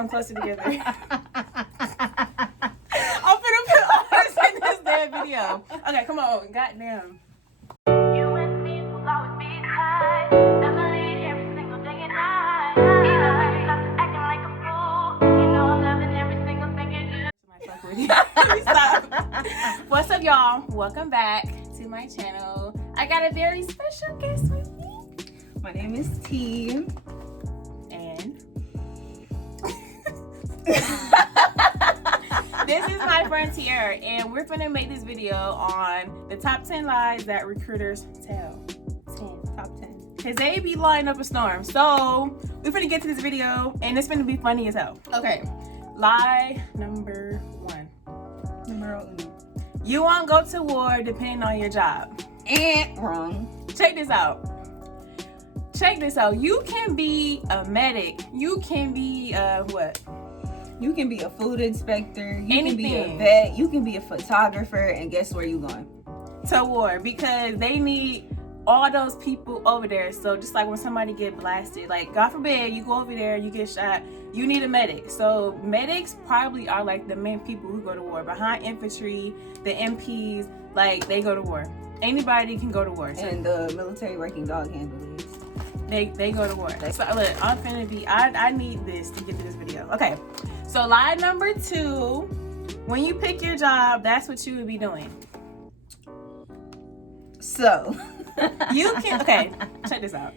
come closer together. I'm finna put all this in this damn video. Okay, come on. Goddamn. You and me will always be high. Emily, every single day and night. Even when you stop acting like a fool, you know I'm loving every single thing you do. Stop. What's up, y'all? Welcome back to my channel. I got a very special guest with me. My name is T. And this is my friend Tiara, and we're gonna make this video on the top 10 lies that recruiters tell. Top 10. Cause they be lying up a storm. So we're gonna get to this video, and it's gonna be funny as hell. Okay, lie number 1. Numero uno. You won't go to war depending on your job. And wrong. Check this out. You can be a medic. You can be what? You can be a food inspector. You can be a Anything. vet. You can be a photographer. And guess where you going? To war, because they need all those people over there. So just like when somebody get blasted, like God forbid you go over there, you get shot, you need a medic. So medics probably are like the main people who go to war. Behind infantry, the MPs, like they go to war. Anybody can go to war. So And the military working dog handlers. they go to war. So look, I'm finna be, I need this to get to this video. Okay, so lie number 2, when you pick your job, that's what you would be doing. So. You can, okay, check this out.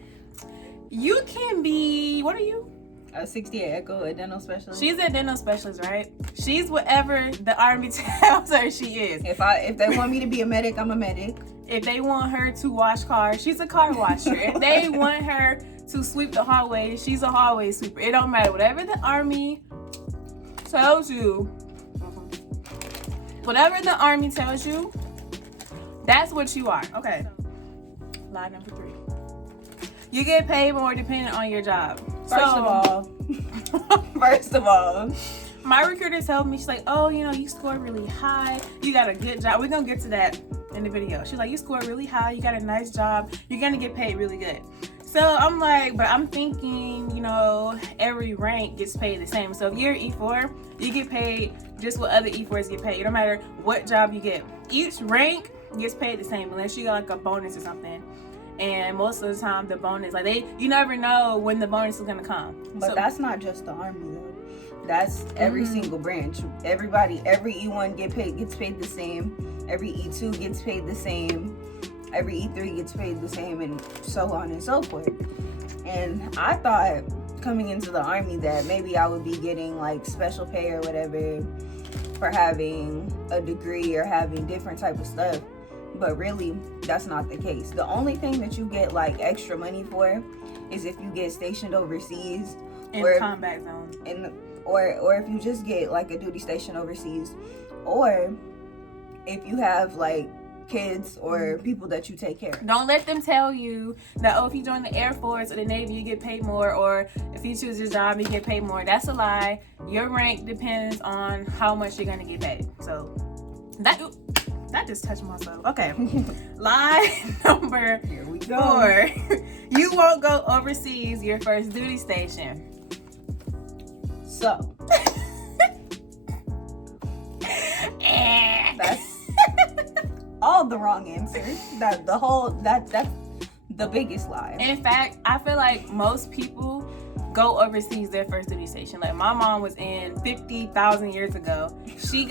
You can be, what are you? A 68 Echo, a dental specialist. She's a dental specialist, right? She's whatever the Army tells her she is. If they want me to be a medic, I'm a medic. If they want her to wash cars, she's a car washer. If they want her to sweep the hallway, she's a hallway sweeper. It don't matter. Whatever the Army tells you, that's what you are. Okay. Lie number 3. You get paid more depending on your job. First of all, my recruiter told me, she's like, oh, you scored really high. You got a good job. We're going to get to that in the video. She's like, you scored really high. You got a nice job. You're going to get paid really good. So I'm like, but I'm thinking, every rank gets paid the same. So if you're E4, you get paid just what other E4s get paid. No matter what job you get. Each rank gets paid the same unless you got like a bonus or something. And most of the time the bonus, like you never know when the bonus is gonna come. But so, that's not just the Army though. That's every single branch. Every E1 gets paid the same. Every E2 gets paid the same. Every E3 gets paid the same, and so on and so forth. And I thought coming into the Army that maybe I would be getting like special pay or whatever for having a degree or having different type of stuff. But really, that's not the case. The only thing that you get like extra money for is if you get stationed overseas in combat zones, or if you just get like a duty station overseas, or if you have like kids or people that you take care of. Don't let them tell you that, oh, if you join the Air Force or the Navy, you get paid more, or if you choose this job, you get paid more. That's a lie. Your rank depends on how much you're gonna get paid. So that just touched myself. Okay. Lie number 4. You won't go overseas your first duty station. So that's all the wrong answers. That's the biggest lie. In fact, I feel like most people go overseas their first duty station. Like my mom was in 50,000 years ago. She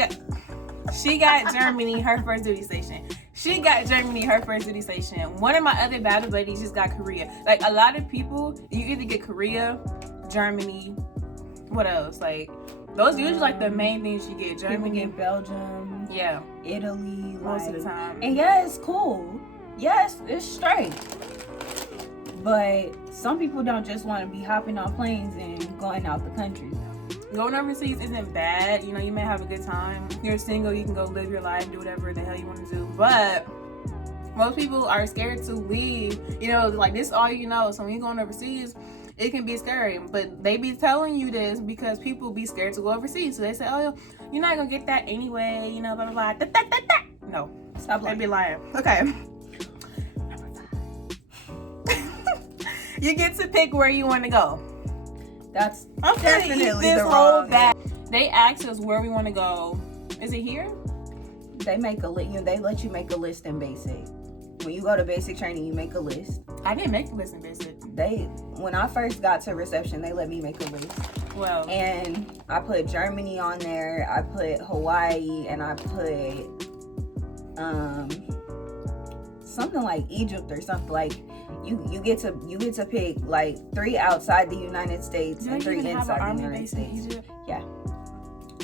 got Germany her first duty station. One of my other battle buddies just got Korea. Like a lot of people, you either get Korea, Germany, what else? Like those usually like the main things you get. Germany, people get Belgium, yeah, Italy, most of the time. And yeah, it's cool. Yes, it's straight. But some people don't just want to be hopping on planes and going out the country. Going overseas isn't bad. You may have a good time. You're single, you can go live your life, do whatever the hell you want to do. But most people are scared to leave. Like this all you know. So when you're going overseas, it can be scary. But they be telling you this because people be scared to go overseas. So they say, oh, you're not going to get that anyway, blah, blah, blah. No. Stop lying. They be lying. Okay. You get to pick where you want to go. That's I'm gonna eat definitely this the whole wrong. bag. They asked us where we want to go. Is it here? They make a list. They let you make a list in basic. When you go to basic training, you make a list. I didn't make the list in basic. When I first got to reception, they let me make a list. Well, And I put Germany on there, I put Hawaii, and I put something like Egypt or something. Like you get to pick like 3 outside the United States and 3 inside the United States. Yeah.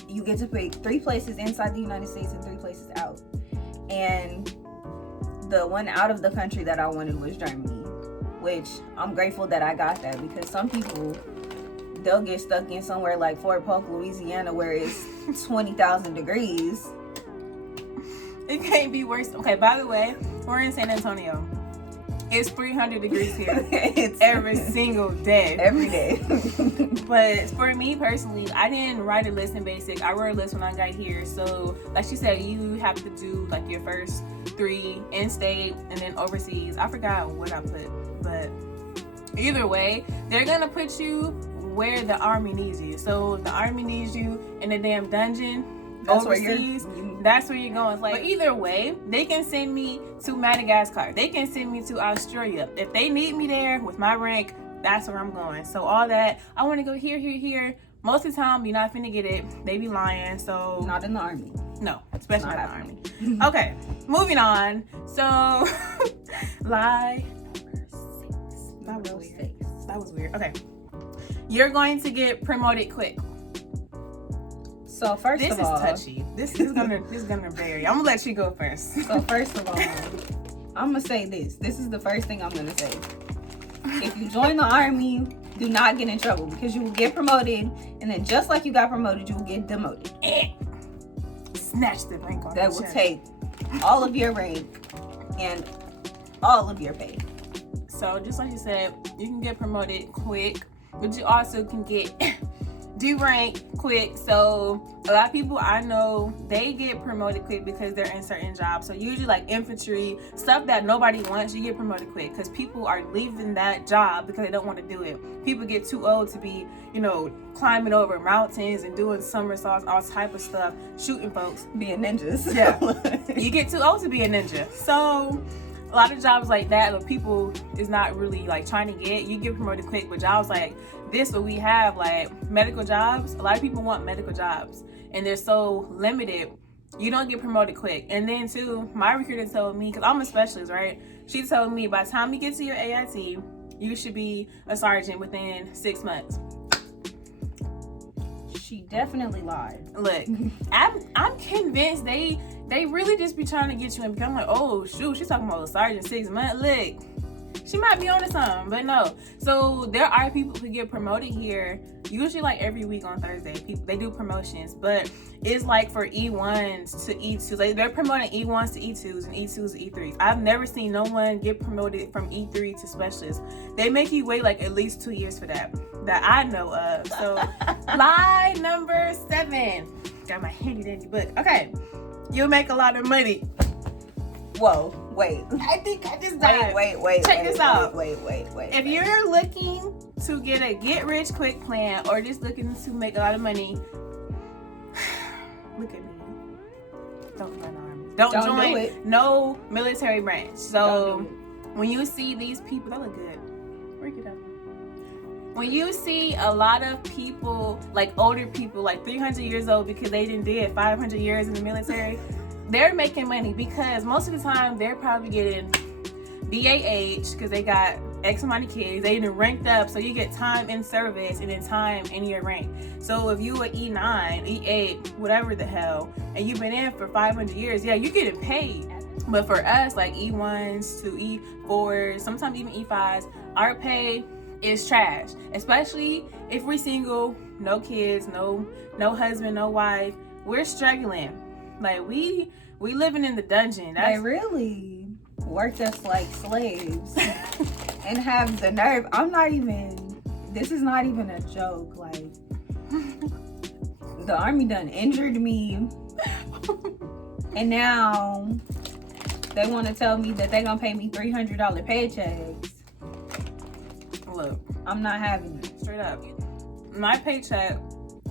You get to pick 3 places inside the United States and 3 places out. And the one out of the country that I wanted was Germany, which I'm grateful that I got that, because some people, they'll get stuck in somewhere like Fort Polk, Louisiana, where it's 20,000 degrees. it can't be worse. Okay, by the way, we're in San Antonio. It's 300 degrees here. It's every single day. every day. But for me personally, I didn't write a list in basic. I wrote a list when I got here. So like she said, you have to do like your first 3 in-state and then overseas. I forgot what I put, but either way, they're gonna put you where the army needs you. So if the army needs you in a damn dungeon, That's overseas, that's where you're going. Like, but either way, they can send me to Madagascar. They can send me to Australia. If they need me there with my rank, that's where I'm going. So all that, I want to go here. Most of the time, you're not finna get it. They be lying. So Not in the army. no, especially Not not in the army. Okay, moving on. So lie number 6. That was weird. Okay, you're going to get promoted quick. So first This of is all, touchy. This is gonna vary. I'm gonna let you go first. So first of all, I'm gonna say this. This is the first thing I'm gonna say. If you join the army, do not get in trouble, because you will get promoted, and then just like you got promoted, you will get demoted. Snatch the rank on That the will chest. take all of your rank and all of your pay. So just like you said, you can get promoted quick, but you also can get de-ranked quick. So a lot of people I know, they get promoted quick because they're in certain jobs. So usually like infantry, stuff that nobody wants, you get promoted quick because people are leaving that job because they don't want to do it. People get too old to be, climbing over mountains and doing somersaults, all type of stuff, shooting folks. Being ninjas. Yeah. You get too old to be a ninja. So a lot of jobs like that, but people is not really like trying to you get promoted quick. But jobs like this, what we have, like medical jobs, a lot of people want medical jobs and they're so limited, you don't get promoted quick. And then too, my recruiter told me, because I'm a specialist, right? She told me by the time you get to your AIT, you should be a sergeant within 6 months. She definitely lied. Look, I'm convinced they really just be trying to get you in, because I'm like, oh shoot, she's talking about a sergeant 6 months. Look, she might be onto something, but no. So there are people who get promoted here, usually like every week on Thursday. They do promotions, but it's like for E1s to E2s. Like they're promoting E1s to E2s and E2s to E3s. I've never seen no one get promoted from E3 to specialist. They make you wait like at least 2 years for that I know of. So lie number 7. Got my handy dandy book. Okay, you'll make a lot of money. Whoa, wait. I think I just died. Wait. Check this out. Wait. If you're looking to get a get-rich-quick plan, or just looking to make a lot of money, look at me. Don't join the army. Don't join do it. no military branch. So Don't do it. when you see these people, that look good. Break it up. When you see a lot of people, like older people, like 300 years old, because they did 500 years in the military, they're making money because most of the time they're probably getting BAH because they got X amount of kids. They even ranked up, so you get time in service and then time in your rank. So if you are E9, E8, whatever the hell, and you've been in for 500 years, yeah, you're getting paid. But for us, like E1s to E4s, sometimes even E5s, our pay is trash. Especially if we're single, no kids, no husband, no wife. We're struggling. Like we living in the dungeon. They really work us like slaves and have the nerve. This is not even a joke. Like the army done injured me, and now they want to tell me that they gonna pay me $300 paychecks. Look, I'm not having it. straight up. my paycheck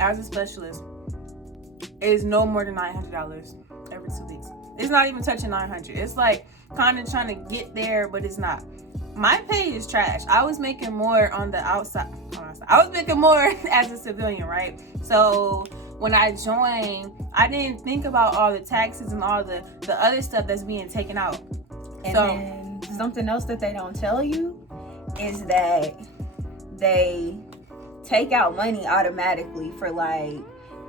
as a specialist is no more than $900 every 2 weeks. It's not even touching 900. It's like kind of trying to get there, but it's not. My pay is trash. I was making more on the outside. I was making more as a civilian, right? So when I joined, I didn't think about all the taxes and all the other stuff that's being taken out. And then something else that they don't tell you is that they take out money automatically for like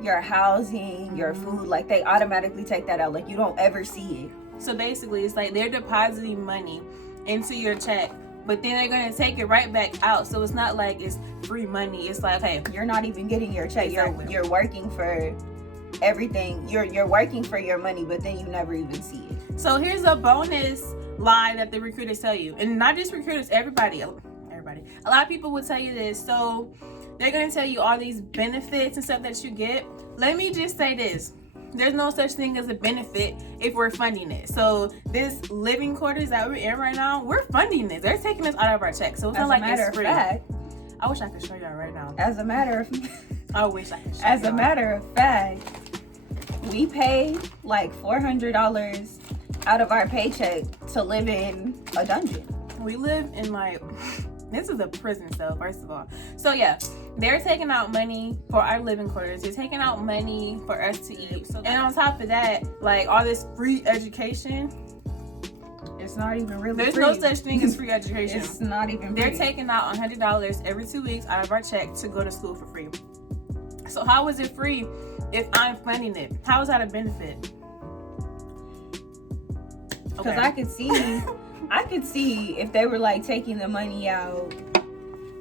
your housing, your food. Like they automatically take that out. Like you don't ever see it. So basically, it's like they're depositing money into your check, but then they're gonna take it right back out. So it's not like it's free money. It's like, okay, you're not even getting your check. Exactly. You're working for everything. You're working for your money, but then you never even see it. So here's a bonus lie that the recruiters tell you, and not just recruiters, everybody. A lot of people will tell you this. So they're gonna tell you all these benefits and stuff that you get. Let me just say this. There's no such thing as a benefit if we're funding it. So this living quarters that we're in right now, we're funding this. They're taking this out of our check. So it's not like it's free. I wish I could show y'all right now. As a matter of I wish I could show As y'all. a matter of fact, we pay like $400 out of our paycheck to live in a dungeon. We live in like, this is a prison cell, first of all. So yeah, they're taking out money for our living quarters. They're taking out money for us to eat. And on top of that, like all this free education, it's not even really there's free. No such thing as free education. It's not even free. They're taking out $100 every 2 weeks out of our check to go to school for free. So how is it free if I'm funding it? How is that a benefit? Because I could see if they were like taking the money out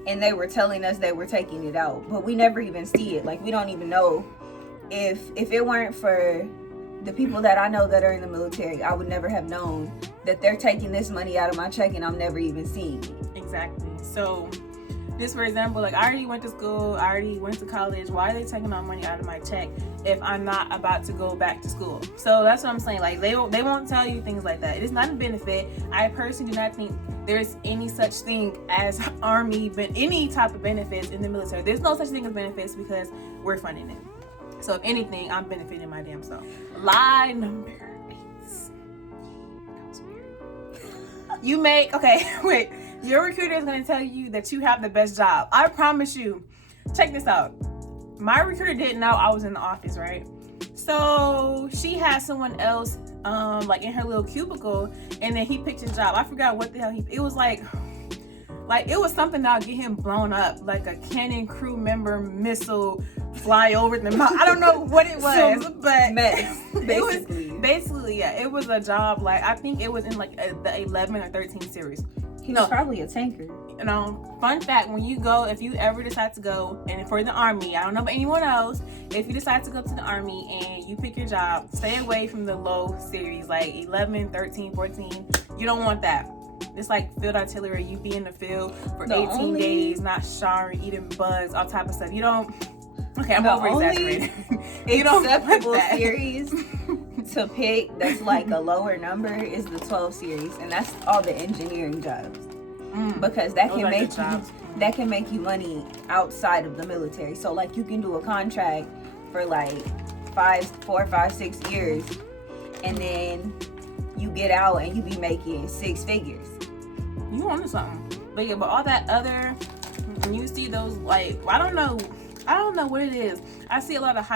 and they were telling us they were taking it out, but we never even see it. Like we don't even know if it weren't for the people that I know that are in the military, I would never have known that they're taking this money out of my check and I'm never even seeing it. Exactly. So just for example, like I already went to school, I already went to college. Why are they taking out money out of my check if I'm not about to go back to school? So that's what I'm saying. Like they won't tell you things like that. It is not a benefit. I personally do not think there's any such thing as Army, but any type of benefits in the military. There's no such thing as benefits because we're funding it. So if anything, I'm benefiting my damn self. Lie number 8. You make, okay, wait. Your recruiter is going to tell you that you have the best job. I promise you. Check this out. My recruiter didn't know I was in the office, right? So she had someone else like in her little cubicle, and then he picked his job. I forgot what the hell it was like it was something that'll get him blown up, like a cannon crew member missile fly over the mountain. I don't know what it was, but mess, basically. It was a job, like I think it was in like the 11 or 13 series. He was probably a tanker. You know, fun fact, when you go, if you ever decide to go, and for the Army, I don't know about anyone else, if you decide to go to the Army and you pick your job, stay away from the low series, like 11, 13, 14. You don't want that. It's like field artillery. You be in the field for 18 days, not showering, eating bugs, all type of stuff. You don't, okay, I'm over-exaggerating. You don't acceptable want that. series to pick that's like a lower number is the 12 series, and that's all the engineering jobs. Because that can make you money outside of the military. So like you can do a contract for like 4, 5, 6 years, and then you get out and you be making 6 figures. You wanted something. But yeah, but all that other, when you see those, like, I don't know what it is. I see a lot of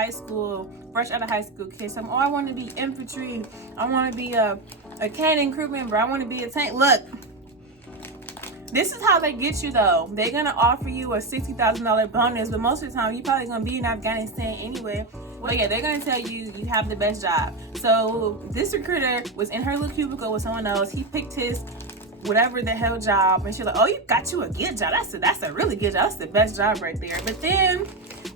fresh out of high school kids saying, oh, I want to be infantry. I want to be a cannon crew member. I want to be a tank. Look, this is how they get you though. They're going to offer you a $60,000 bonus, but most of the time you're probably going to be in Afghanistan anyway. But yeah, they're going to tell you you have the best job. So this recruiter was in her little cubicle with someone else. He picked his whatever the hell job, and she's like, oh, you got you a good job. That's a really good job. That's the best job right there. But then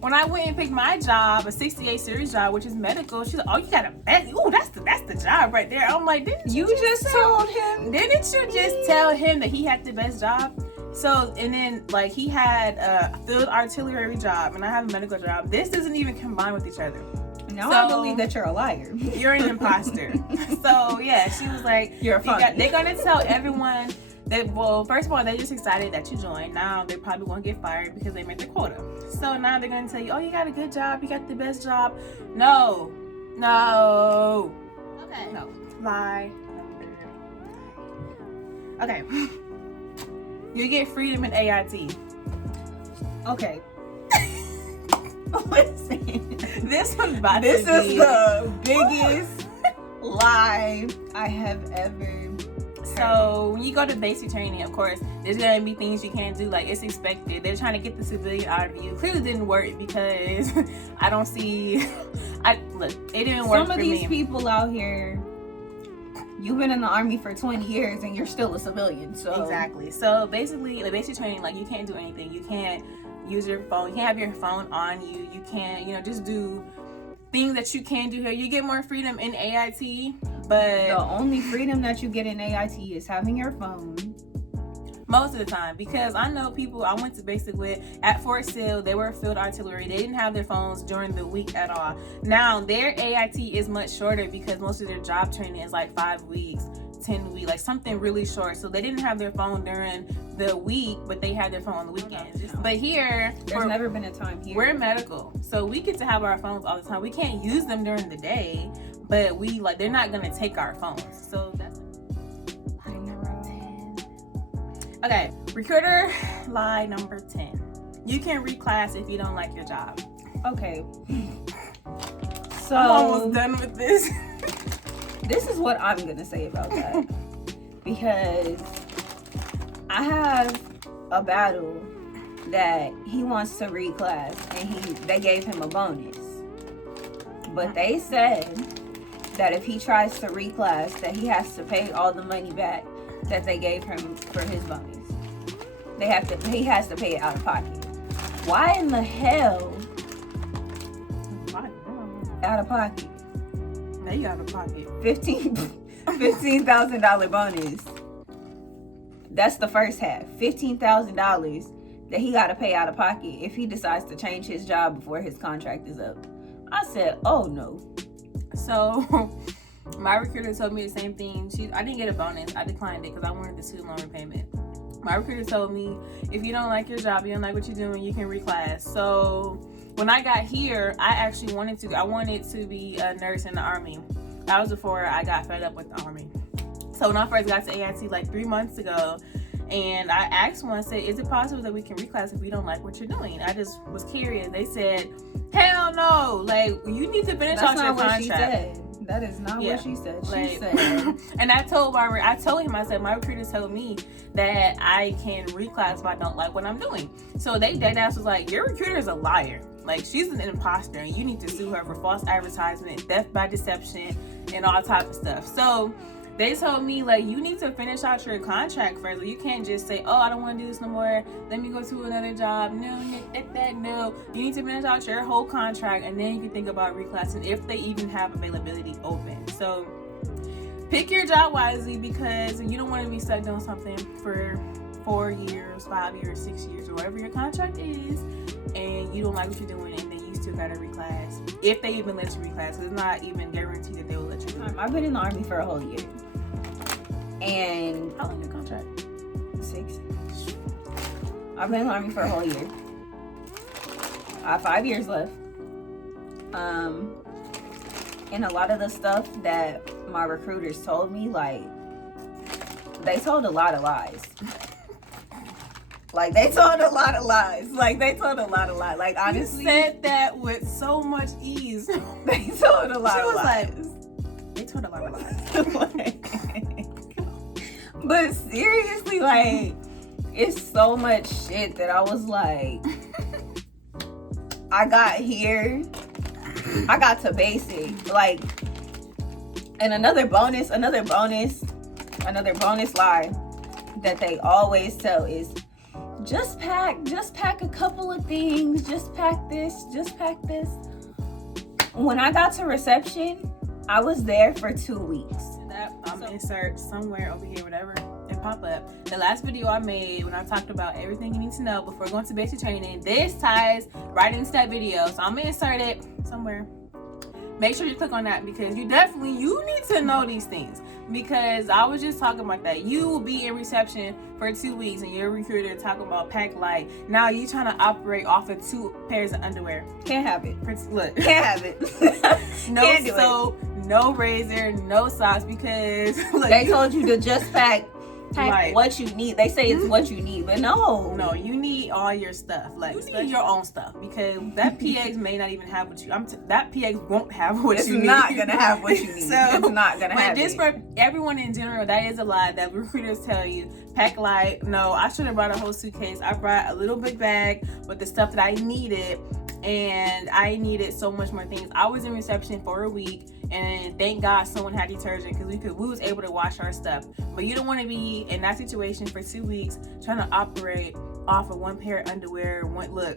when I went and picked my job, a 68 series job, which is medical, she's like, oh, you got a best. Ooh, that's the job right there. I'm like, didn't you just tell him that he had the best job? So, and then like he had a field artillery job and I have a medical job. This doesn't even combine with each other. Now I believe that you're a liar. You're an imposter. So yeah, she was like, you're a they're gonna tell everyone First of all, they just excited that you joined. Now they probably won't get fired because they met the quota. So now they're gonna tell you, oh, you got a good job, you got the best job. No. Okay. No. Lie. Okay. You get freedom in AIT. Okay. Listen. This is the biggest lie I have ever. So when you go to basic training, of course, there's gonna be things you can't do. Like, it's expected. They're trying to get the civilian out of you. Clearly didn't work because I don't see. It didn't work. Some of these people out here, you've been in the army for 20 years and you're still a civilian. So exactly. So basically, the basic training, like, you can't do anything. You can't use your phone. You can't have your phone on you. You can't, just do things that you can do here. You get more freedom in AIT. But the only freedom that you get in AIT is having your phone. Most of the time, because I know people I went to basic with at Fort Sill, they were field artillery. They didn't have their phones during the week at all. Now their AIT is much shorter because most of their job training is like 5 weeks, 10 weeks, like something really short. So they didn't have their phone during the week, but they had their phone on the weekends. But here, there's never been a time here. We're medical, so we get to have our phones all the time. We can't use them during the day, but they're not gonna take our phones. So that's lie number 10. Okay, recruiter lie number 10. You can reclass if you don't like your job. Okay. So I'm almost done with this. This is what I'm gonna say about that. Because I have a battle that he wants to reclass and they gave him a bonus. But they said that if he tries to reclass, that he has to pay all the money back that they gave him for his bonus. He has to pay it out of pocket. Why in the hell? Out of pocket. Now you out of pocket. $15,000 bonus. That's the first half. $15,000 that he got to pay out of pocket if he decides to change his job before his contract is up. I said, oh no. So my recruiter told me the same thing. I didn't get a bonus. I declined it because I wanted the student loan repayment. My recruiter told me, if you don't like your job, you don't like what you're doing, you can reclass. So when I got here, I wanted to be a nurse in the Army. That was before I got fed up with the Army. So when I first got to AIT like 3 months ago, and I asked one, I said, is it possible that we can reclass if we don't like what you're doing? I just was curious. They said, hell no. Like, you need to finish out your contract. She said. That is not what she said. She said. And I told him, I said, my recruiter told me that I can reclass if I don't like what I'm doing. So they dead ass was like, your recruiter is a liar. Like, she's an imposter and you need to sue her for false advertisement, theft by deception, and all type of stuff. So they told me, like, you need to finish out your contract first. Like, you can't just say, oh, I don't want to do this no more. Let me go to another job. No. You need to finish out your whole contract, and then you can think about reclassing if they even have availability open. So pick your job wisely, because you don't want to be stuck doing something for 4 years, 5 years, 6 years, or whatever your contract is, and you don't like what you're doing, and then you still got to reclass. If they even let you reclass, because it's not even guaranteed that they will let you do it. I've been in the Army for a whole year. And how long is your contract? 6. I've been in the Army for a whole year. I have 5 years left. And a lot of the stuff that my recruiters told me, like, they told a lot of lies. Like, honestly. You said that with so much ease. They told a lot of lies. They told a lot of lies. But seriously, like, it's so much shit that I was like, I got here, I got to basic, like, and another bonus lie that they always tell is, just pack a couple of things, just pack this. When I got to reception, I was there for 2 weeks. I'm insert somewhere over here, whatever, and pop up. The last video I made when I talked about everything you need to know before going to basic training, this ties right into that video. So I'm gonna insert it somewhere. make sure you click on that, because you need to know these things. Because I was just talking about that. You will be in reception for 2 weeks and your recruiter talking about pack light. Now you trying to operate off of 2 pairs of underwear. Can't have it. Look. Can't have it. No soap, no razor, no socks, because look, they told you to just pack right. what you need. They say it's what you need, but no, you need all your stuff. Like, you need your own stuff, because that PX may not even have what you. That PX won't have what you need. It's not gonna have what you need. So, it's not gonna have just it. for everyone in general, that is a lie that recruiters tell you. Pack light. No, I should have brought a whole suitcase. I brought a little big bag with the stuff that I needed, and I needed so much more things. I was in reception for a week, and thank God someone had detergent, because we was able to wash our stuff. But you don't want to be in that situation for 2 weeks trying to operate off of 1 pair of underwear. I don't know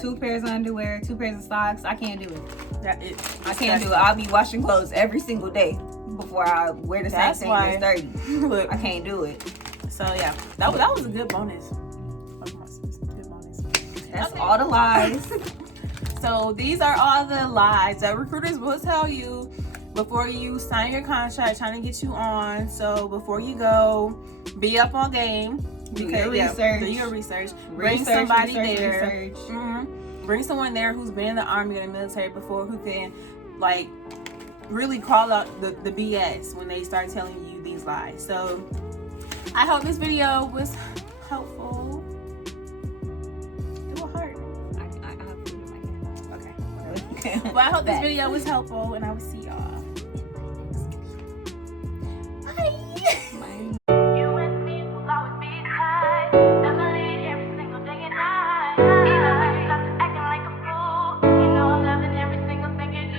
2 pairs of underwear, 2 pairs of socks. I can't do it. I can't do it. I'll be washing clothes every single day before I wear the same thing that's dirty. Look, I can't do it. So yeah, that was a good bonus. Good bonus. That's all the lies. So these are all the lies that recruiters will tell you before you sign your contract, trying to get you on. So before you go, be up on game. Do your research. Do your research. Bring somebody there. Mm-hmm. Bring someone there who's been in the army or the military before, who can like really call out the BS when they start telling you these lies. So I hope this video was helpful. Do a heart. I have food in my hand. Okay. Well, I hope this video was helpful, and I will see